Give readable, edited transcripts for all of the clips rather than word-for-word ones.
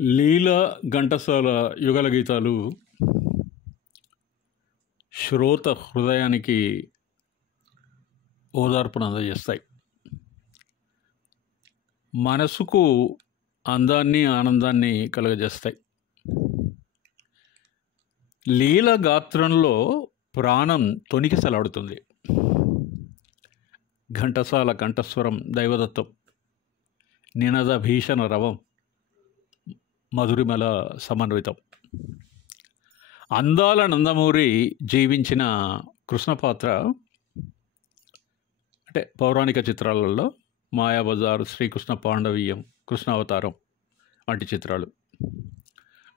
లీల ఘంటసాల యుగల గీతాలు శ్రోత హృదయానికి ఓదార్పును అందజేస్తాయి. మనసుకు అందాన్ని ఆనందాన్ని కలుగజేస్తాయి. లీల గాత్రంలో ప్రాణం తొణికిసలాడుతుంది. ఘంటసాల కంఠస్వరం దైవదత్తం, నినద భీషణ రవం మధురిమల సమన్వితం. అందాల నందమూరి జీవించిన కృష్ణ పాత్ర అంటే పౌరాణిక చిత్రాలలో మాయాబజార్, శ్రీకృష్ణ పాండవీయం, కృష్ణావతారం వంటి చిత్రాలు.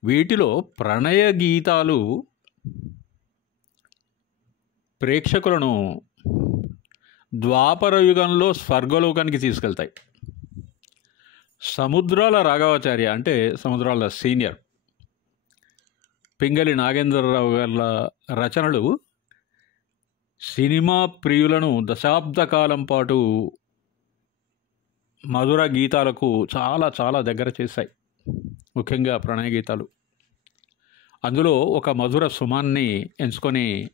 వీటిలో ప్రణయ గీతాలు ప్రేక్షకులను ద్వాపర యుగంలో స్వర్గలోకానికి తీసుకెళ్తాయి. సముద్రాల రాఘవాచార్య అంటే సముద్రాల సీనియర్ పింగళి నాగేంద్రరావు గారి రచనలు సినిమా ప్రియులను దశాబ్ద కాలం పాటు మధుర గీతాలకు చాలా చాలా దగ్గర చేశాయి. ముఖ్యంగా ప్రణయ గీతాలు. అందులో ఒక మధుర సుమాన్ని ఎంచుకొని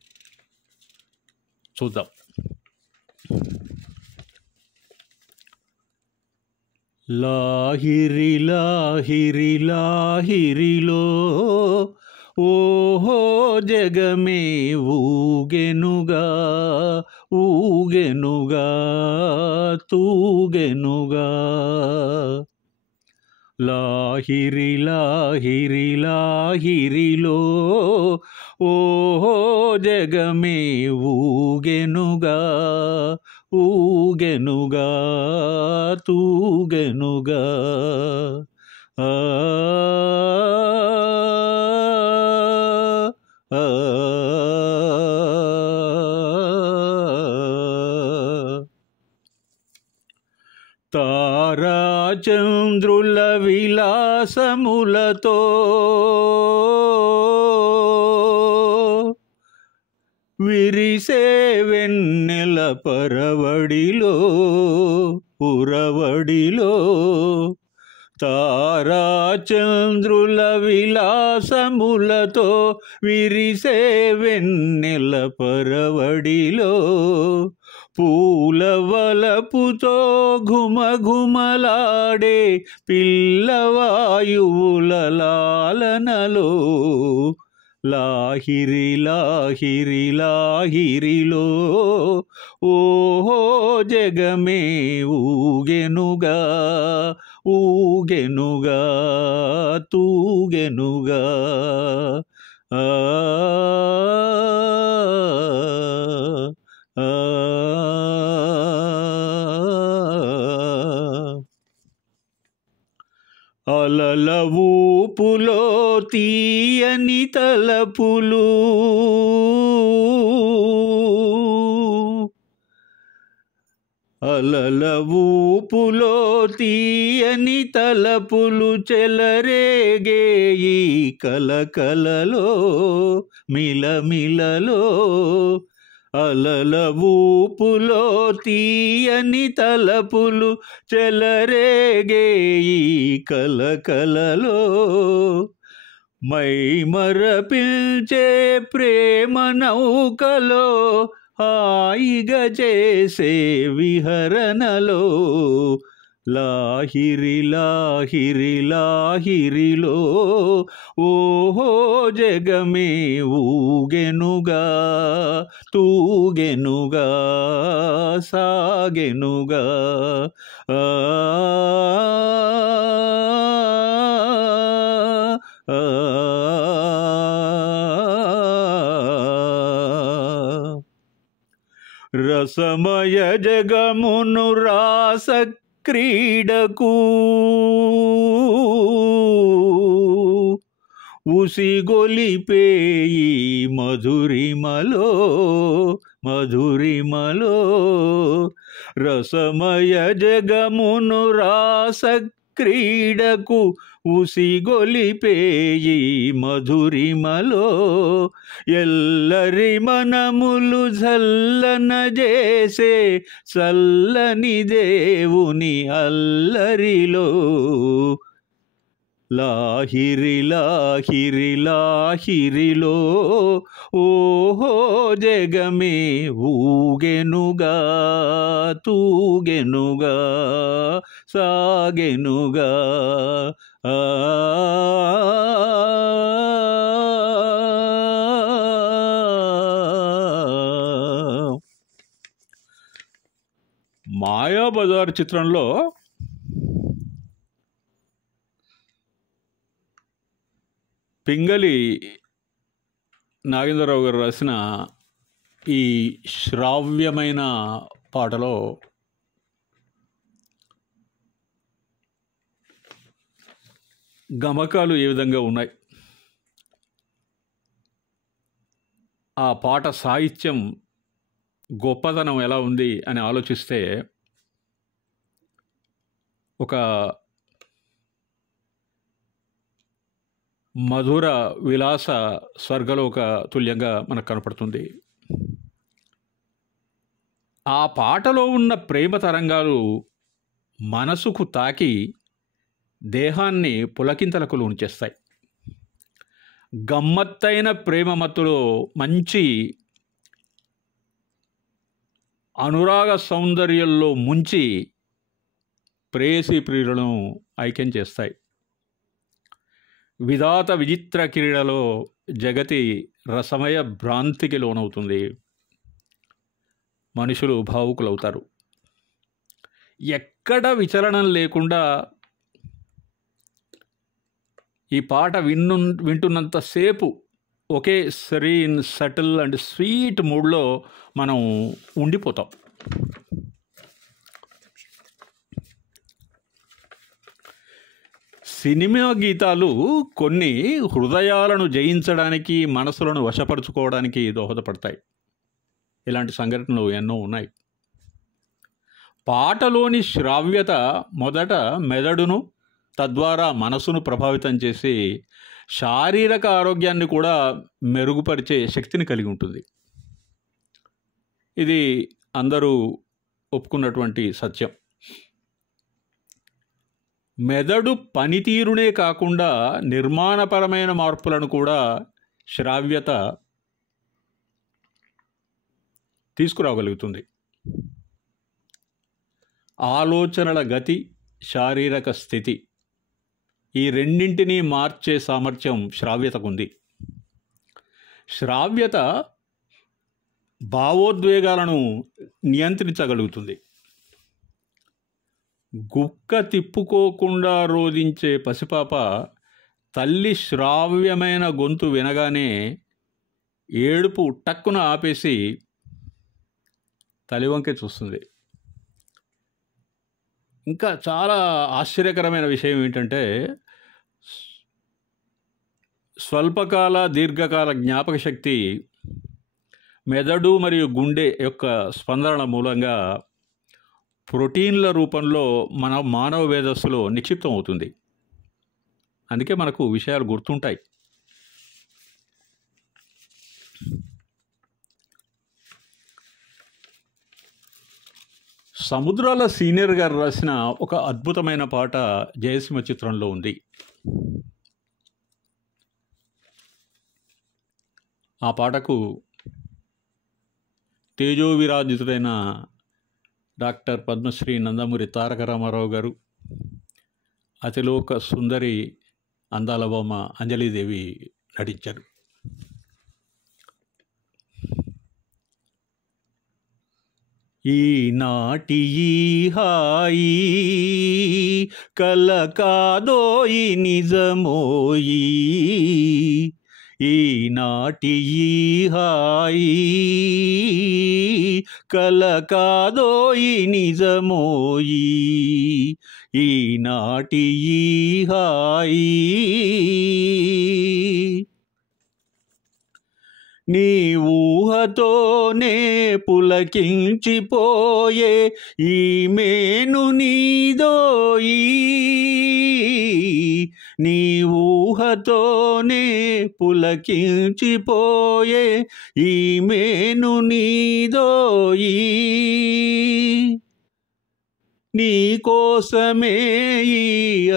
చూద్దాం. లాహిరి లాహిరి లాహిరిలో ఓహో జగమే ఊగెనుగా ఊగెనుగా తూగెనుగా. లాహిరి లాహిరి లాహిరిలో ఓహో జగమే ఊగెనుగా ఊగెనుగా తూగెనుగా. ఆ తారాచంద్రుల విలాసములతో విరిసే వెన్నెల పరవడిలో ఉరవడిలో. తారాచంద్రుల విలాసములతో విరిసే వెన్నెల పరవడిలో పూలవలపుతో ఘుమఘుమలాడే పిల్లవాయువుల లాలనలో. లాహిరి లాహిరి లాహిరిలో ఓహో జగమే ఊగెనుగా ఊగెనుగా తూగెనుగా. ఆ అలల ఊపులో తీయని తలపులు అలల ఊపులో తీయని తలపులు చెలరేగే ఈ కలకలలో మిలమిలలో. అలల ఊపులో తీయని తలపులు చెలరేగే ఈ కలకలలో మై మరపిల్చే ప్రేమ నౌకలో హాయిగా చేసే విహరణలో. లాహిరి లాహిరి లాహిరిలో ఓహో జగమే ఊగెనుగా తూగెనుగా సాగెనుగా. ఆ రసమయ జగమును రాస క్రీడకు ఉసిగొలిపేయి మధురిమలో మధురిమలో. రసమయ జగమును రాస క్రీడకు ఉసిగొలిపేయి మధురిమలో. ఎల్లరి మనములు జల్లన చేసే చల్లని దేవుని అల్లరిలో. లాహిరి లాహిరి లాహిరిలో ఓహో జగమే ఊగెనుగా తూగెనుగా సాగెనుగా ఆ మాయాబజార్ చిత్రంలో పింగళి నాగేంద్రరావు గారు రాసిన ఈ శ్రావ్యమైన పాటలో గమకాలు ఏ విధంగా ఉన్నాయి, ఆ పాట సాహిత్యం గొప్పతనం ఎలా ఉంది అని ఆలోచిస్తే ఒక మధుర విలాస స్వర్గలోక తుల్యంగా మనకు కనపడుతుంది. ఆ పాటలో ఉన్న ప్రేమ తరంగాలు మనసుకు తాకి దేహాన్ని పులకింతలకు ఉంచేస్తాయి. గమ్మత్తైన ప్రేమ మత్తులో మంచి అనురాగ సౌందర్యంలో ముంచి ప్రేయసీ ప్రియులను ఐక్యం చేస్తాయి. విధాత విచిత్ర క్రీడలో జగతి రసమయ భ్రాంతికి లోనవుతుంది. మనుషులు భావుకులవుతారు. ఎక్కడ విచలనం లేకుండా ఈ పాట వింటున్నంతసేపు ఒకే సెరీన్ సటిల్ అండ్ స్వీట్ మూడ్లో మనం ఉండిపోతాం. సినిమా గీతాలు కొన్ని హృదయాలను జయించడానికి, మనసులను వశపరుచుకోవడానికి దోహదపడతాయి. ఇలాంటి సంఘటనలు ఎన్నో ఉన్నాయి. పాటలోని శ్రావ్యత మొదట మెదడును, తద్వారా మనసును ప్రభావితం చేసి శారీరక ఆరోగ్యాన్ని కూడా మెరుగుపరిచే శక్తిని కలిగి ఉంటుంది. ఇది అందరూ ఒప్పుకున్నటువంటి సత్యం. మెదడు పనితీరునే కాకుండా నిర్మాణపరమైన మార్పులను కూడా శ్రావ్యత తీసుకురాగలుగుతుంది. ఆలోచనల గతి, శారీరక స్థితి ఈ రెండింటినీ మార్చే సామర్థ్యం శ్రావ్యతకుంది. శ్రావ్యత భావోద్వేగాలను నియంత్రించగలుగుతుంది. గుక్క తిప్పుకోకుండా రోదించే పసిపాప తల్లి శ్రావ్యమైన గొంతు వినగానే ఏడుపు టక్కున ఆపేసి తలివంకే చూస్తుంది. ఇంకా చాలా ఆశ్చర్యకరమైన విషయం ఏంటంటే, స్వల్పకాల దీర్ఘకాల జ్ఞాపక శక్తి మెదడు మరియు గుండె యొక్క స్పందనల మూలంగా ప్రోటీన్ల రూపంలో మన మానవ మేధస్సులో నిక్షిప్తం అవుతుంది. అందుకే మనకు విషయాలు గుర్తుంటాయి. సముద్రాల సీనియర్ గారు రాసిన ఒక అద్భుతమైన పాట జయసింహ చిత్రంలో ఉంది. ఆ పాటకు తేజోవిరాజితుడైన డాక్టర్ పద్మశ్రీ నందమూరి తారక రామారావు గారు, అతిలోక సుందరి అందాల బొమ్మ అంజలీదేవి నటించారు. ఈనాటి ఈ హాయి కల కాదోయి నిజమోయి, ఈనాటి ఈ హాయి కల కాదోయి నిజమోయి, ఈనాటి ఈ హాయి. నీ ఊహతోనే పులకించిపోయే ఈ మేను నీదోయి, నీ ఊహతోనే పులకించిపోయే ఈ మేను నీదోయి. నీ కోసమే ఈ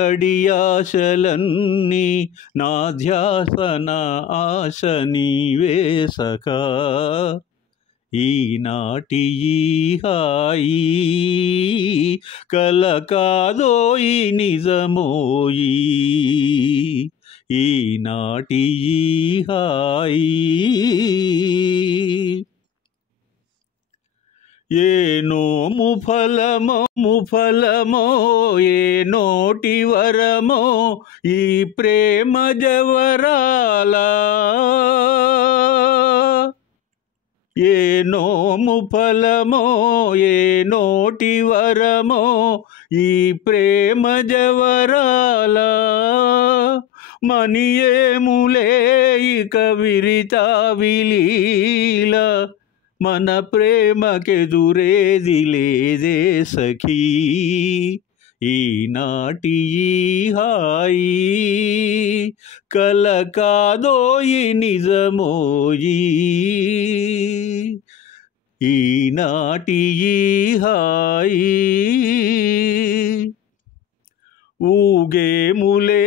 అడియాశలన్నీ, నా ధ్యాస నా ఆశ నీవే సఖా. ఈనాటి ఈ హాయి కల కాదోయి నిజమోయి, ఈనాటి ఈ హాయి. ఏ నోము ఫలమో ఏ నోటి వరమో ఈ ప్రేమ జవరాలా. ఏ నోము ఫలమో ఏ నోటి వరమో ఈ ప్రేమ జవరాలా. మనియేములే ఇక విరితా విలీల, మన ప్రేమకెదురేది లేదే సఖీ. ఈనాటి ఈ హాయి కల కాదోయి నిజమోయి, ఈనాటి ఈ హాయి. ఊగేములే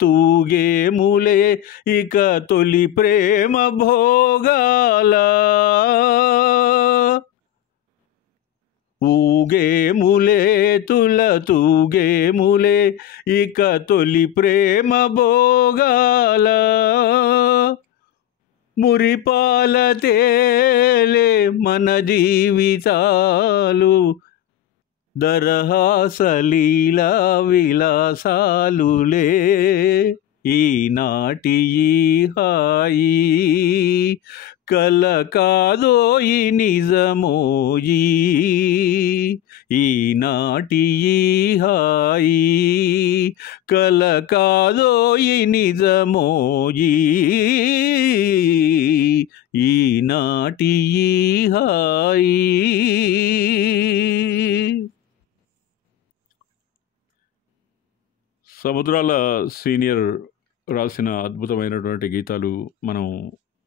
తూగేములే ఇక తొలి ప్రేమ భోగాల. ఊగేములే తూగేములే ఇక తొలి ప్రేమ భోగాల. మురిపాల తేలే మన జీవితాలు, దరహాసలీలా విలాసాలులే. ఈనాటి ఈ హాయి కల కాదోయి నిజమోయి, ఈనాటి ఈ హాయి కల కాదోయి నిజమోయి, ఈనాటి ఈ హాయి. సముద్రాల సీనియర్ రాసిన అద్భుతమైనటువంటి గీతాలు మనం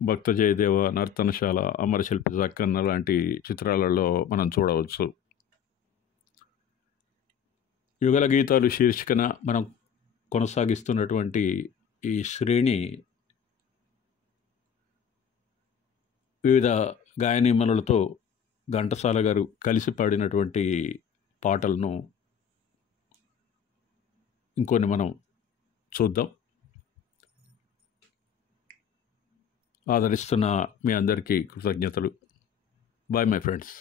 భక్త జయదేవ, నర్తనశాల, అమరశిల్పి జక్కన్న లాంటి చిత్రాలలో మనం చూడవచ్చు. యుగల గీతాలు శీర్షికన మనం కొనసాగిస్తున్నటువంటి ఈ శ్రేణి వివిధ గాయనీమణులతో ఘంటసాల గారు కలిసి పాడినటువంటి పాటలను ఇంకొన్ని మనం చూద్దాం. ఆదరిస్తున్న మీ అందరికీ కృతజ్ఞతలు. Bye my friends.